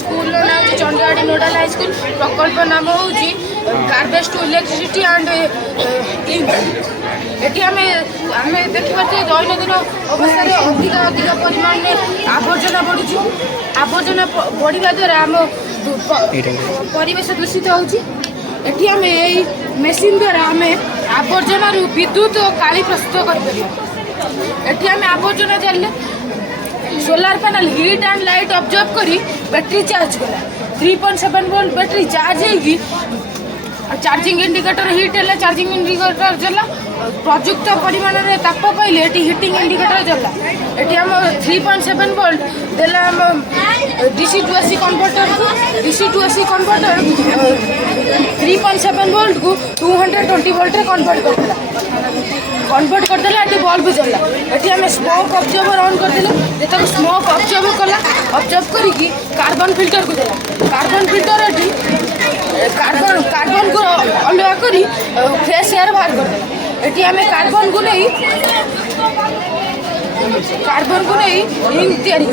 School ना हूँ Chandigarh नोडाल high school प्रकल्प नाम हूँ garbage to electricity and clean एटी आम देखिए दैनन्दिन अवस्था अधिक अधिक परिमाण में आवर्जना बढ़ुँ आवर्जना बढ़ा द्वारा आम परिवेश दूषित होती आम यही मेसीन द्वारा आम आवर्जना विद्युत और काली प्रस्तुत कर आम आवर्जना जाले solar panel heat and light observe करी बैटरी चार्ज कला 3.7 वोल्ट बैटरी चार्ज होगी चार्जिंग इंडिकेटर हिट है चार्जिंग इंडिकेटर चला प्रयुक्त परिमाण में ताप पाइले हिटिंग इंडिकेटर चला ये आम 3.7 वोल्ट देला डीसी टू एसी कन्वर्टर को DC to AC converter 3.7 volt को 220 वोल्ट रे कन्वर्ट करदेला ये बल्ब जला ये आम स्मोक ऑब्जर्वर ऑन करदेले जो स्मोक ऑब्जर्व कला ऑब्जर्व करी कार्बन फिल्टर को देला कार्बन फिल्टर कार्बन को अलग करी फ्रेश एयर बाहर करदेला ये आम कार्बन को नहीं रिंग तैयारी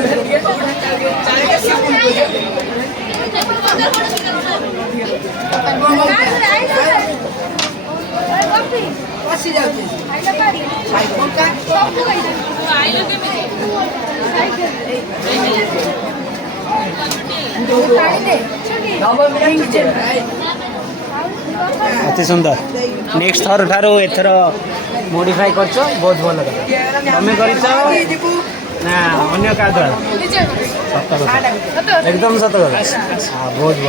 अति सुंदर नेक्स्ट थर ठारू एथर मॉडिफाई कर बहुत भल कथा तमें कर ना अन्य का द्वारा एकदम सत कथा बहुत भल।